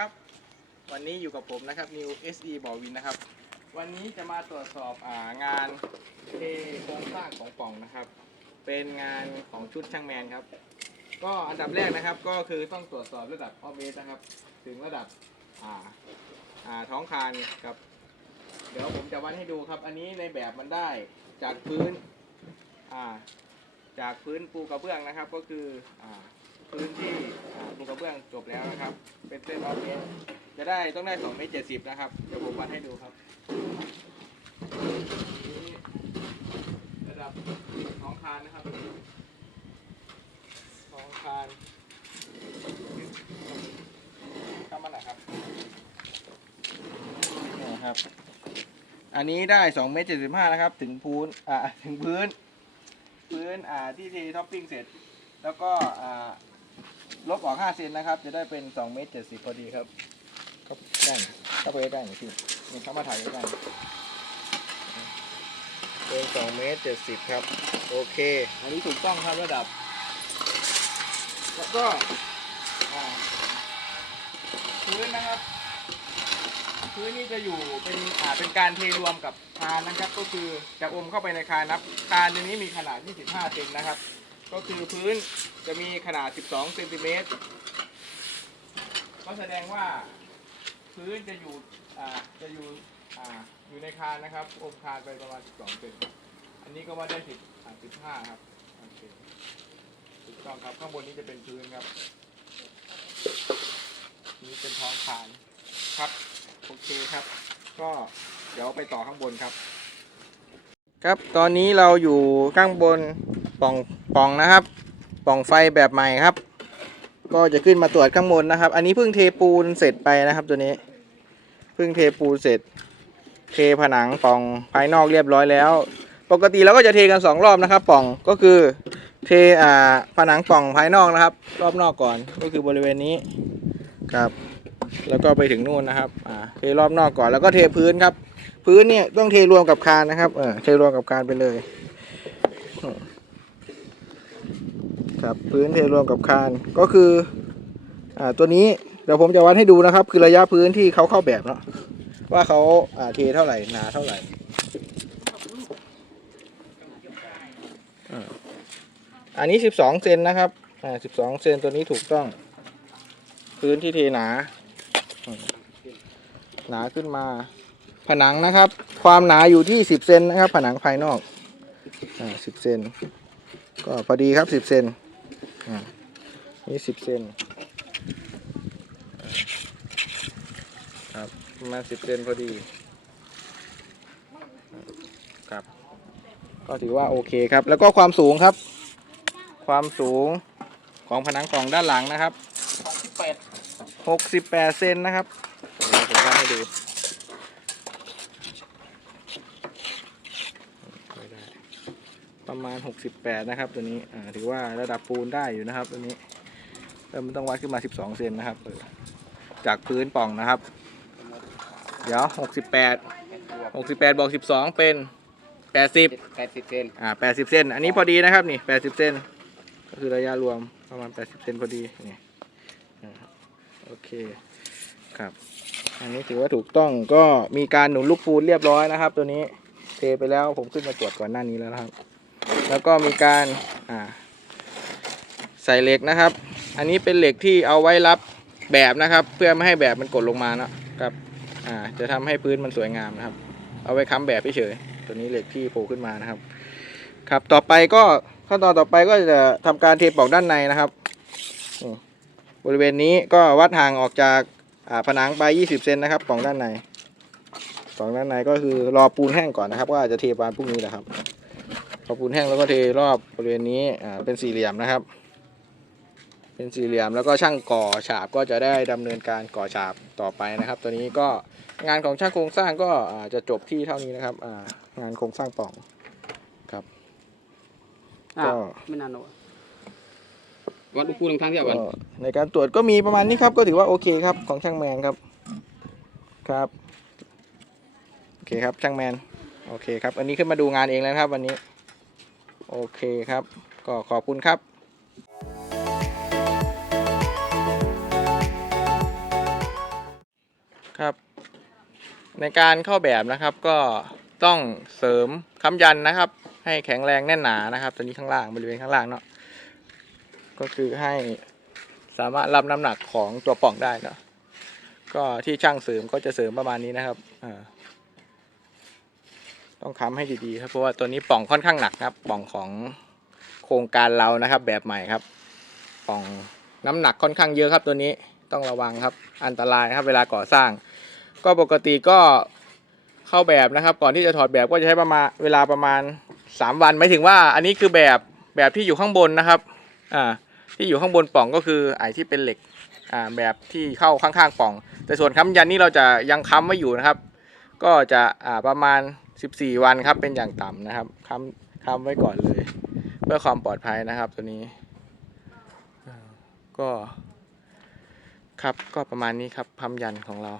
ครับ วันนี้อยู่กับผมนะครับ New SE บอวินนะครับ วันนี้จะมาตรวจสอบอางานเทโครงสร้างของปล่องนะครับ เป็นงานของชุดช่างแมนครับ ก็อันดับแรกนะครับก็คือต้องตรวจสอบระดับออฟเบสนะครับ ถึงระดับอ่าอ่าท้องคานครับ เดี๋ยวผมจะวัดให้ดูครับ อันนี้ในแบบมันได้จากพื้นอ่าจากพื้นปูกระเบื้องนะครับก็คืออ่า พื้นที่อ่าปูกระเบื้องจบแล้วนะครับ เป็นเส้นออฟเบสจะได้ต้องได้2เมตรเจ็ดสิบนะครับเดี๋ยวผมวัดให้ดูครับนี่ระดับท้องคานนะครับท้องคานเข้ามาหน่อยครับนี่ครับ อันนี้ได้2เมตร75นะครับ ถึงพื้นอ่าถึงพื้น พื้นอ่าที่เทท็อปปิ้งเสร็จ แล้วก็อ่า ลบออก5เซนนะครับ จะได้เป็น2เมตร70พอดีครับก็ได้เข้าไปได้หน่อยพี่นี่เข้ามาถ่ายด้วยกันเป็น2เมตร70ครับ โอเค อันนี้ถูกต้องครับระดับ แล้วก็อ่าพื้นนะครับพื้นนี่จะอยู่เป็นอ่าเป็นการเทรวมกับคานนะครับ ก็คือจะอมเข้าไปในคานนับคานตรงนี้มีขนาด25เซนนะครับ ก็คือพื้นจะมีขนาด 12เซนติเมตรก็แสดงว่าพื้นจะอยู่จะอยู่อยู่ในคานนะครับอมคานไปประมาณ 12เซนอันนี้ก็ว่าได้10 15ครับโอเคถูกต้องครับข้างบนนี้จะเป็นพื้นครับ นี่เป็นท้องคานครับโอเคครับ ก็เดี๋ยวไปต่อข้างบนครับ ครับตอนนี้เราอยู่ข้างบน ป่องป่องนะครับป่องไฟแบบใหม่ครับ ก็จะขึ้นมาตรวจข้างบนนะครับ อันนี้เพิ่งเทปูนเสร็จไปนะครับตัวนี้เพิ่งเทปูนเสร็จ เทผนังป่องภายนอกเรียบร้อยแล้ว ปกติเราก็จะเทกันสองรอบนะครับป่องก็คือเทอ่าผนังป่องภายนอกนะครับ รอบนอกก่อนก็คือบริเวณนี้ครับแล้วก็ไปถึงนู่นนะครับอ่าเทรอบนอกก่อนแล้วก็เทพื้นครับ พื้นเนี่ยต้องเทรวมกับคานนะครับเออเทรวมกับคานไปเลยอืม ครับพื้นเทรวมกับคานก็คืออ่าตัวนี้เดี๋ยวผมจะวัดให้ดูนะครับ คือระยะพื้นที่เขาเข้าแบบเนาะว่าเขาอ่าเทเท่าไหร่หนาเท่าไหร่อันนี้สิบสองเซนนะครับอ่าสิบสองเซนตัวนี้ถูกต้อง พื้นที่เทหนา หนาขึ้นมา ผนังนะครับ ความหนาอยู่ที่สิบเซนนะครับ ผนังภายนอกอ่าสิบเซนก็พอดีครับสิบเซน อ่านี่สิบเซนครับประมาณสิบเซนพอดีครับ ก็ถือว่าโอเคครับ แล้วก็ความสูงครับ ความสูงของผนังกล่องด้านหลังนะครับหกสิบแปดเซนนะครับเดี๋ยวผมวัดให้ดูไม่ได้ ประมาณหกสิบแปดนะครับ ตัวนี้อ่าถือว่าระดับปูนได้อยู่นะครับ ตัวนี้แล้วมันต้องวัดขึ้นมาสิบสองเซนนะครับเออจากพื้นปล่องนะครับ เดี๋ยวหกสิบแปดหกสิบแปดบอกสิบสองเป็นแปดสิบแปดสิบเซนอ่าแปดสิบเซนอันนี้พอดีนะครับนี่แปดสิบเซนก็คือระยะรวมประมาณแปดสิบเซนพอดีนี่อ่าโอเคครับ อันนี้ถือว่าถูกต้องก็มีการหนุนลูกปูนเรียบร้อยนะครับ ตัวนี้เทไปแล้วผมขึ้นมาตรวจก่อนหน้านี้แล้วนะครับ แล้วก็มีการใส่เหล็กนะครับ อันนี้เป็นเหล็กที่เอาไว้รับแบบนะครับ เพื่อไม่ให้แบบมันกดลงมานะครับจะทำให้พื้นมันสวยงามนะครับ เอาไว้ค้ำแบบเฉยๆตัวนี้เหล็กที่โผล่ขึ้นมานะครับ ครับต่อไปก็ขั้นตอนต่อไปก็จะทำการเทปองด้านในนะครับบริเวณนี้ก็วัดห่างออกจากผนังไป 20 เซนนะครับปล่องด้านในปล่องด้านในก็คือรอปูนแห้งก่อนนะครับว่าจะเทบานพรุ่งนี้แหละครับ พอปูนแห้งแล้วก็เทรอบบริเวณนี้อ่าเป็นสี่เหลี่ยมนะครับ เป็นสี่เหลี่ยมแล้วก็ช่างก่อฉาบก็จะได้ดำเนินการก่อฉาบต่อไปนะครับ ตัวนี้ก็งานของช่างโครงสร้างก็อ่าจะจบที่เท่านี้นะครับอ่างานโครงสร้างปล่องครับอ้าวก็ไม่นานหรอกวัดลูกปูนทางเที่ยวกันก็ในการตรวจก็มีประมาณนี้ครับ ก็ถือว่าโอเคครับของช่างแมนครับครับโอเคครับช่างแมนโอเคครับ อันนี้ขึ้นมาดูงานเองแล้วนะครับวันนี้ โอเคครับ ก็ขอบคุณครับครับ ในการเข้าแบบนะครับก็ต้องเสริมค้ำยันนะครับ ให้แข็งแรงแน่นหนานะครับตัวนี้ข้างล่างบริเวณข้างล่างเนาะก็คือให้สามารถรับน้ำหนักของตัวป่องได้เนาะก็ที่ช่างเสริมก็จะเสริมประมาณนี้นะครับอ่า ต้องค้ำให้ดีๆครับเพราะว่าตัวนี้ป่องค่อนข้างหนักนะครับ ป่องของโครงการเรานะครับ แบบใหม่ครับ ป่องน้ำหนักค่อนข้างเยอะครับตัวนี้ต้องระวังครับ อันตรายครับ เวลาก่อสร้าง ก็ปกติก็เข้าแบบนะครับ ก่อนที่จะถอดแบบก็จะใช้ประมาณเวลาประมาณ 3 วันหมายถึงว่า อันนี้คือแบบแบบที่อยู่ข้างบนนะครับอ่าที่อยู่ข้างบนป่องก็คือไอ้ที่เป็นเหล็กอ่าแบบที่เข้าข้างๆป่อง แต่ส่วนค้ำยันนี่เราจะยังค้ำไว้อยู่นะครับ ก็จะอ่าประมาณ 14 วันครับเป็นอย่างต่ำนะครับค้ำค้ำไว้ก่อนเลย เพื่อความปลอดภัยนะครับตัวนี้ ก็ครับก็ประมาณนี้ครับพัมยันของเรา